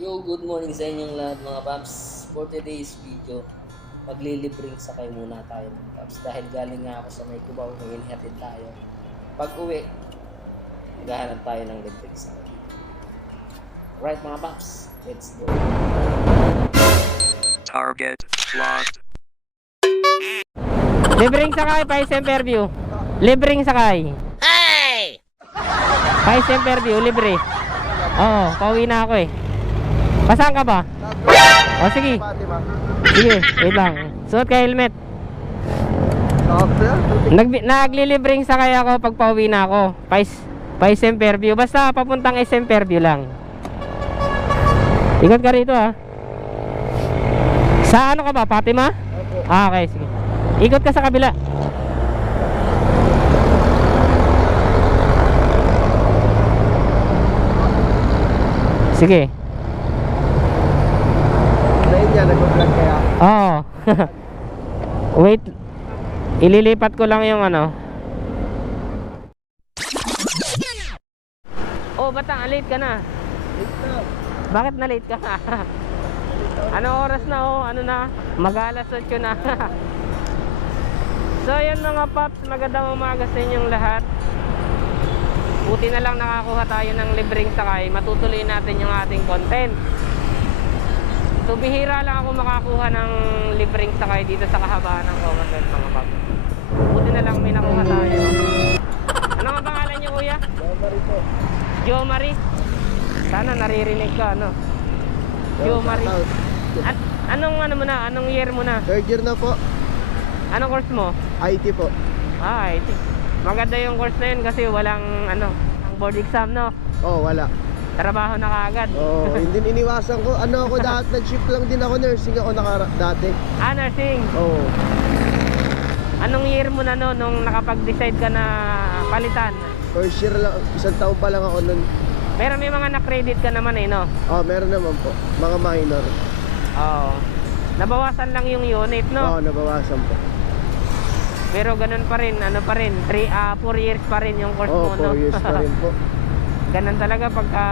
Yo, good morning sa inyong lahat mga paps. For today's video, maglilibring sakay muna tayo mga paps. Dahil galing nga ako sa may kubaw, may inihatid tayo. Pag uwi, maghahanap tayo ng libreng sakay. Right mga paps, let's go. Target locked. Libreng sakay, pa Semperview. Libreng sakay. Hey! Pa Semperview, libre. Oo, pauwi na ako eh. Pasaan ka ba? O sige. Sige, wait lang. Suot ka helmet. Nag naglilibreng sakay ako pag pauwi na ako. Pa, pa Semperview. Basta papuntang Semperview lang. Ikot ka rito ah. Sa ano ka ba? Fatima? Ah, okay, sige. Ikot ka sa kabila. Sige. Dahil niya, nag-vlog kaya. Oo. Wait. Ililipat ko lang yung ano. Oh, batang, late ka na. Bakit na late ka ano oras na oh? Ano na? Mag-alas 8 na. so, yan mga paps. Magandang umaga sa inyong lahat. Buti na lang nakakuha tayo ng libreng sakay. Matutuloy natin yung ating content. So bihira lang ako makakuha ng libreng sakay dito sa kahabaan ng Commonwealth mga pag. Buti na lang may nakuha tayo. Ano nga pangalan niyo kuya? Jo Marie. Sana naririnig ka ano. Jo Marie. At, anong ano mo na? Anong year mo na? Third year na po. Anong course mo? IT po. Ah, IT. Maganda yung course na yun kasi walang ano, ang board exam no. Oh, wala. Trabaho na kaagad. Oh, hindi iniwasan ko. Ano ako dati, nag-shift lang din ako, nursing ako naka dati. Ah, nursing. Oh, Anong year mo na no nung nakapag-decide ka na palitan? first year lang, isang taon pa lang ako nun. Pero may mga na-credit ka naman eh, no? Oh, meron naman po. Mga minor. Oo. Nabawasan lang yung unit, Oh, no? nabawasan po. Pero ganun pa rin, ano pa rin, 3 ah 4 years pa rin yung course Oh, mo, no? 4 years pa rin po. ganun talaga pagka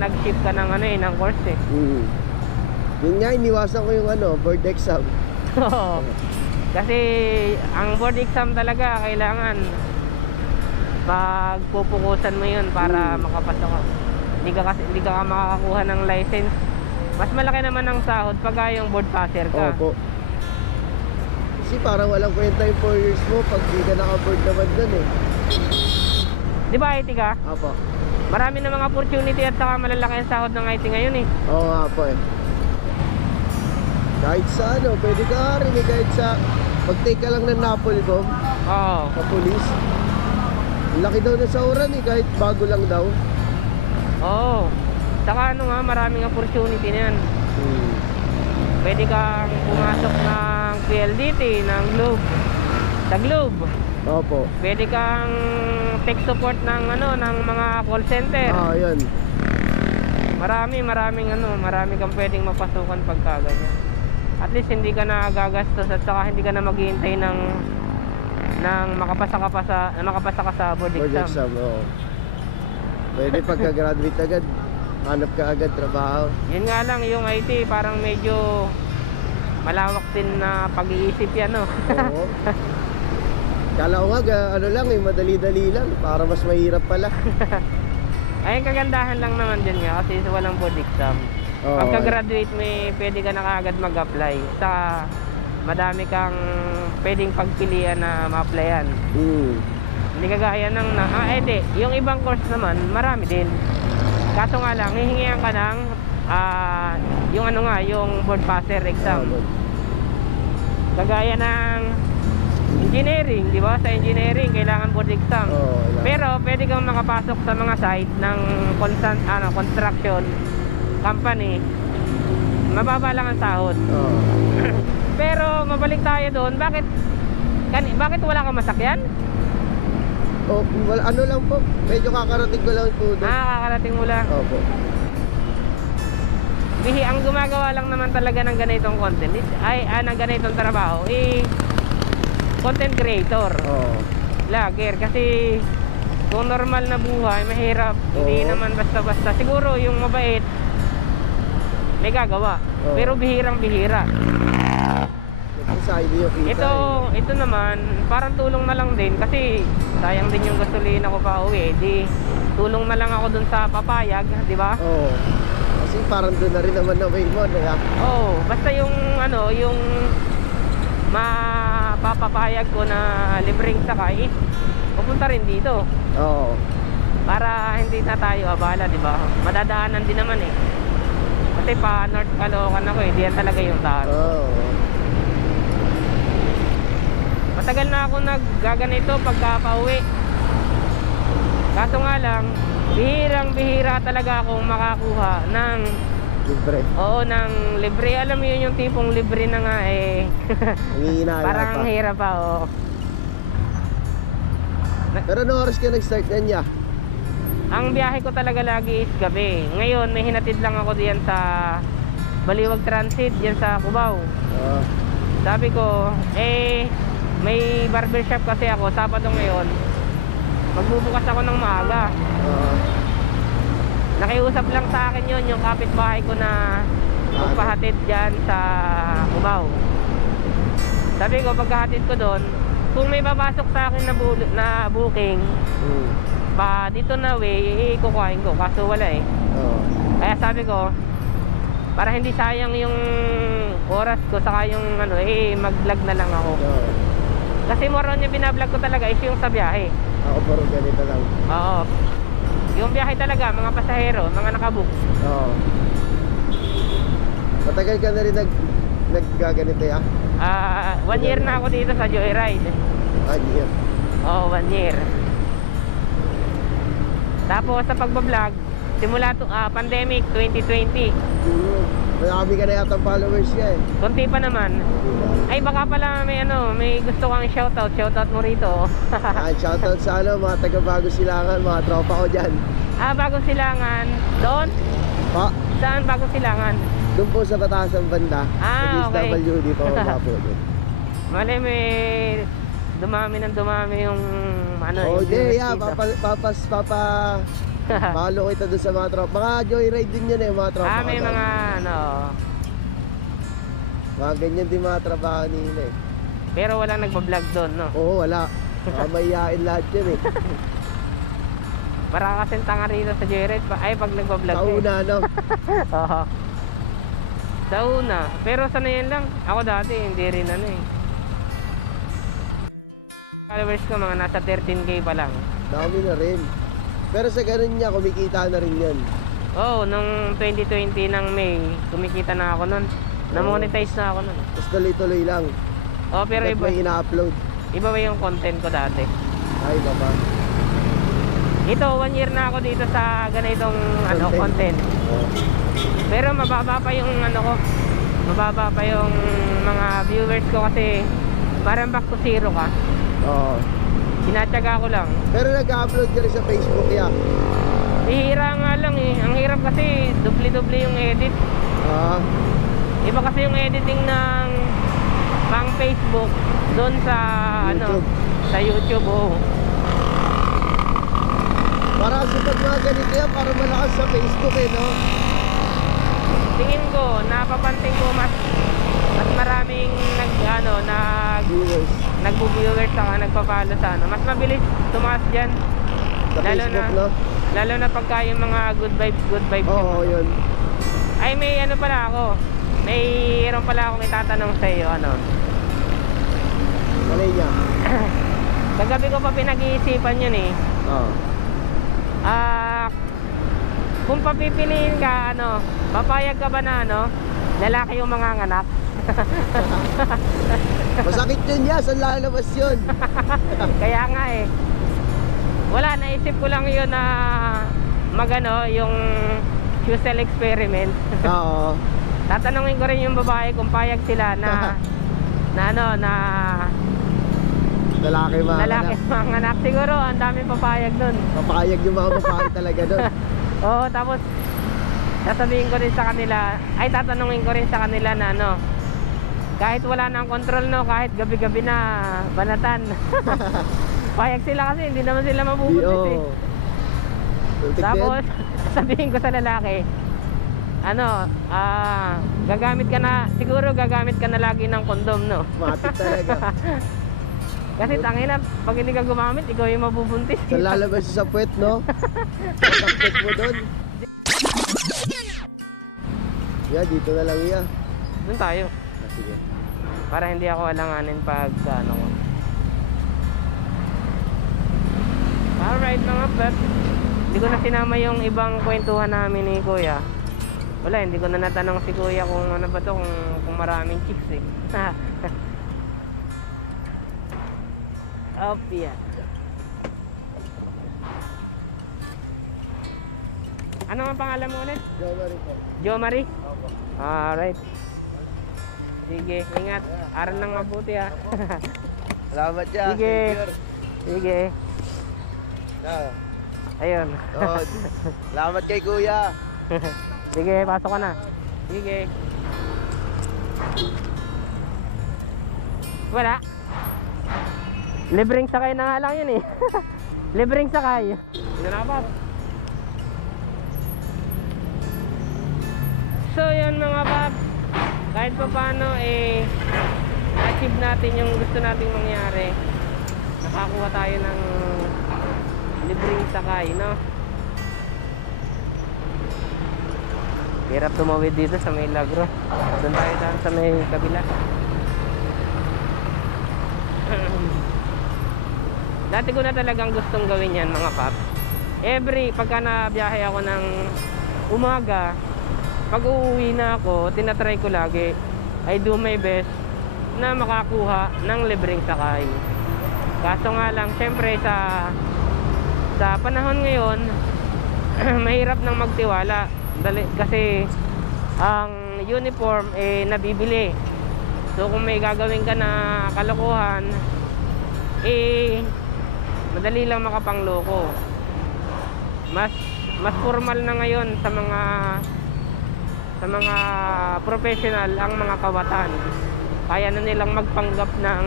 nag-shift ka ng ano eh, ng course eh. Mm. Yun nga, iniwasan ko yung ano, board exam. Oo. Kasi ang board exam talaga kailangan pagpupukusan mo yun para Mm. makapasok ka. Hindi ka kasi hindi ka makakakuha ng license. Mas malaki naman ang sahod pag yung board passer ka. Opo. Kasi parang walang kwenta yung 4 years mo pag di ka naka-board naman dun eh. Di ba IT ka? Apo. Marami na mga opportunity at saka malalaki ang sahod ng IT ngayon eh. Oo nga po eh. Kahit sa ano, pwede ka rin eh, kahit sa pag-take ka lang ng Napolcom Oo. sa police. Ang Laki daw na sa oran eh, kahit bago lang daw. Oo. Saka ano nga, maraming opportunity na yan. Hmm. Pwede kang pumasok ng PLDT, ng Globe. Sa Globe. Opo. Pwede kang tech support ng ano ng mga call center. Ah, yun. Marami, maraming ano, marami kang pwedeng mapasukan pagka ganyan. At least hindi ka na gagastos at saka hindi ka na maghihintay ng ng makapasa ka pa sa makapasa ka sa board Board exam. exam, oo. Pwede pagka-graduate agad, hanap ka agad trabaho. Yun nga lang yung IT parang medyo malawak din na pag-iisip yan no. Oo. Kala ko nga, ga- ano lang eh, madali-dali lang. Para mas mahirap pala. Ay kagandahan lang naman din nga kasi walang board exam. Oo. Pagka graduate may pwede ka na kaagad mag-apply sa madami kang pwedeng pagpilian na ma-applyan. Hmm. Hindi kagaya ng na, ah, edi, yung ibang course naman, marami din. Kaso nga lang, hihingihan ka ng ah, yung ano nga, yung board passer exam. Oo. Kagaya ng engineering, di ba? Sa engineering, kailangan board exam. Wala. Pero pwede kang makapasok sa mga site ng constant, ano, construction company. Mababa lang ang sahod. Oo. Pero mabalik tayo doon, bakit kani, bakit wala kang masakyan? Oh, wala, ano lang po, medyo kakarating ko lang po doon. Ah, kakarating mo lang. Opo. Bihi, ang gumagawa lang naman talaga ng ganitong content is, ay ah, ng ganitong trabaho eh content creator. Oo. Vlogger kasi kung normal na buhay, mahirap. Hindi Oo. naman basta-basta. Siguro yung mabait may gagawa. Oo. Pero bihirang-bihira. Nagsasabi yung kita. Ito, ito naman, parang tulong na lang din kasi sayang din yung gasolina ko pa uwi. Di tulong na lang ako dun sa papayag, di ba? Eh. Oo. Kasi parang doon na rin naman na way mo. Kaya, Oo, basta yung ano, yung mapapapayag ko na libreng sakay, pupunta rin dito. oo. Para hindi na tayo abala, di ba? Madadaanan din naman eh. Kasi pa North Caloocan ako eh, diyan talaga yung taro. Oo. Matagal na ako naggaganito pagka pauwi. Kaso nga lang, bihirang bihira talaga akong makakuha ng Libre. oo ng libre. Alam mo yun yung tipong libre na nga eh. Parang pa. ang hirap pa oo. Pero anong oras ka nag-start na niya? Ang biyahe ko talaga lagi is gabi. Ngayon may hinatid lang ako diyan sa Baliwag Transit diyan sa Cubao. Oo. Sabi ko, eh may barbershop kasi ako Sabado ngayon. Magbubukas ako ng maaga. Oo. Nakiusap lang sa akin yon yung kapitbahay ko na magpahatid dyan sa Cubao. Sabi ko, pagkahatid ko doon, kung may babasok sa akin na, bu- na booking, Hmm. Pa dito na way, ikukuhain ko. Kaso wala eh. Oo. Kaya sabi ko, para hindi sayang yung oras ko, saka yung ano, eh, mag-vlog na lang ako. Oo. Kasi more on yung binablog ko talaga is yung sa biyahe. Ako puro ganito lang. Oo. Yung biyahe talaga, mga pasahero, mga nakabook. Oo. Matagal ka na rin nag naggaganito ya? Ah, one year na ako dito sa Joyride. Ah, year. Oo, one year. Tapos sa pagbablog, simula to, ah, pandemic 2020. Hmm. Marami ka na yata followers niya eh. Kunti pa naman. Ay baka pala may ano, may gusto kang shoutout, shoutout mo rito. Ah, shoutout sa ano, mga taga bago silangan, mga tropa ko dyan. ah, bagong silangan. Doon? Pa, Saan bagong silangan? doon po sa tatasang banda. Ah, sa okay. DSWD po ako po. Mali may dumami ng dumami yung ano Oh, yung yeah, dito. papa, papas, papa, Follow kita doon sa mga tropa. Mga joyride din yun eh, mga tropa ah, may mga ano, Mga ganyan din mga trabaho nila eh. pero walang nagba-vlog doon, no? Oo, wala. Mga mayayain lahat yun eh. Para kasing tanga rito sa Joyride. Ay, pag nagba-vlog Sa eh. una, no? Oo. Sa una. Pero sanayan lang. Ako dati, hindi rin ano eh. Followers ko, mga nasa 13k pa lang. Dami na rin. Pero sa ganun niya, kumikita na rin yun. Oo, oh, nung 2020 ng May, kumikita na ako nun. Na-monetize na ako nun. Tapos tuloy-tuloy lang. Oh, pero iba, may ina-upload. iba ba yung content ko dati? Ay, baba. Ito, one year na ako dito sa ganitong ano, Content. content. Oo. Pero mababa pa yung ano ko. Mababa pa yung mga viewers ko kasi parang back to zero ka. Oo. Sinatsaga ko lang. Pero nag-upload ka rin sa Facebook ya. Bihira nga lang eh. Ang hirap kasi dubli-dubli yung edit. Ah, Iba kasi yung editing ng pang Facebook doon sa ano YouTube. sa YouTube oh. para kasi pag mga ganito yan, para malakas sa Facebook eh, no? Tingin ko napapansin ko maraming nag ano nag Viewers. nagbo-viewers saka nagpa-follow sa ano. Mas mabilis tumaas diyan. Sa Lalo Facebook, na- no? Lalo na pagka yung mga good vibes, good vibes. Oo, yung- yun. Ay may ano pala ako. Mayroon pala akong itatanong sa iyo ano. Malay niya. Kagabi ko pa pinag-iisipan yun eh. Oo. Ah, kung papipiliin ka, ano, papayag ka ba na, ano, lalaki yung mga anak? Masakit yun ya, saan lalabas yun? Kaya nga eh. Wala, naisip ko lang yun na magano, yung social experiment. Oo. Tatanungin ko rin yung babae kung payag sila na, na ano, na Lalaki mga lalaki anak. mga anak. Siguro, ang daming papayag nun. Papayag yung mga babae talaga doon. Oo, tapos sasabihin ko rin sa kanila, ay tatanungin ko rin sa kanila na ano, kahit wala nang control no, kahit gabi-gabi na banatan. Payag sila kasi hindi naman sila mabubuntis eh. Tapos sabihin ko sa lalaki, ano, ah, gagamit ka na, siguro gagamit ka na lagi ng kondom, no? Matik talaga. Kasi tangina, pag hindi ka gumamit, ikaw yung mabubuntis. Sa lalabas sa puwet, no? Takpit mo doon. Yeah, dito na lang iya. Doon tayo. Sige. Para hindi ako alanganin pag ano ko. Alright mga pep. Hindi ko na sinama yung ibang kwentuhan namin ni Kuya. Wala, hindi ko na natanong si Kuya kung ano ba to, kung, kung maraming chicks eh. Up yeah. Ano ang pangalan mo ulit? Jowa rin po. Jo Marie? Opo. Alright. Sige, ingat. Aral ng mabuti ha. Salamat siya. Sige. Sige. Ah, Ayun. Salamat kay kuya. Sige, pasok ka na. Sige. Wala. Libreng sakay na nga lang yun eh. Libreng sakay. Hindi na ba? So yun mga pap, kahit pa paano eh achieve natin yung gusto nating mangyari. Nakakuha tayo ng libreng sakay, no? Hirap tumawid dito sa may lagro. Doon tayo daan sa may kabila. Dati ko na talagang gustong gawin yan mga pap. Every pagka nabiyahe ako ng umaga, pag uuwi na ako, tinatry ko lagi, I do my best na makakuha ng libreng sakay. Kaso nga lang, syempre sa sa panahon ngayon, mahirap nang magtiwala. Dali, kasi ang uniform eh nabibili. So kung may gagawin ka na kalokohan, eh madali lang makapangloko. Mas mas formal na ngayon sa mga sa mga professional ang mga kawatan. Kaya na nilang magpanggap ng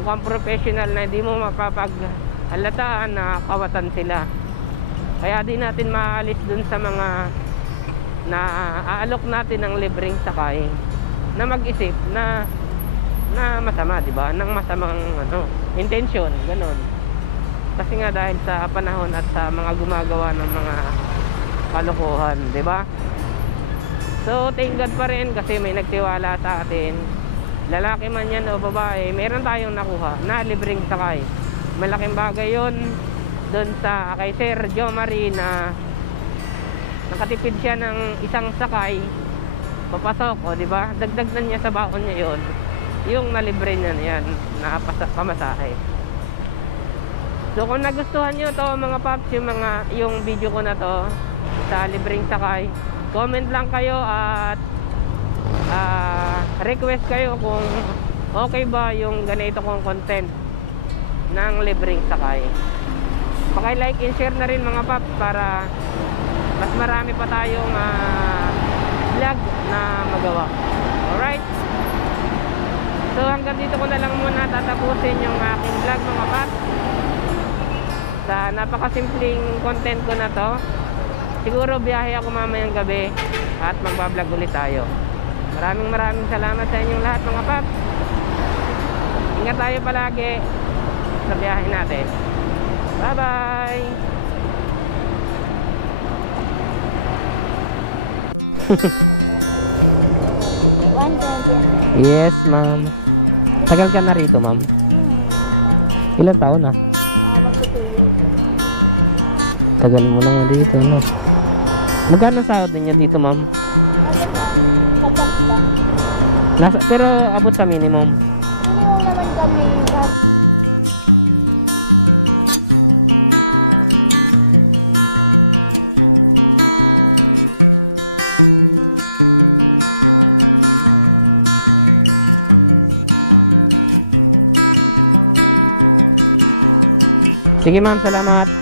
mukhang professional na hindi mo makapag-halataan na kawatan sila. Kaya di natin maalis dun sa mga na aalok natin ng libreng sakay na mag-isip na na masama, di ba? Nang masamang ano, intention, ganun. Kasi nga dahil sa panahon at sa mga gumagawa ng mga kalokohan, di ba? So, thank God pa rin kasi may nagtiwala sa atin. Lalaki man yan o babae, meron tayong nakuha na libreng sakay. Malaking bagay yon doon sa kay Sir Joe Marie na nakatipid siya ng isang sakay papasok o di ba dagdag na niya sa baon niya yon yung nalibre niya yan na pamasahe so kung nagustuhan nyo to mga paps yung mga yung video ko na to sa libreng sakay comment lang kayo at ah, request kayo kung okay ba yung ganito kong content ng libreng sakay. Paki-like and share na rin mga paps para mas marami pa tayong ah, vlog na magawa. Alright? So hanggang dito ko na lang muna tatapusin yung aking vlog mga paps. Sa napakasimpleng content ko na to siguro biyahe ako mamayang gabi at magbablog ulit tayo maraming maraming salamat sa inyong lahat mga paps ingat tayo palagi sa biyahe natin bye bye. Yes, ma'am. Tagal ka na rito, ma'am. Ilang taon na? Ah. Tagal mo na dito, no? Magkano sahod ninyo dito, ma'am? Nasa, pero abot sa minimum. Minimum naman kami. Sige, ma'am. Salamat.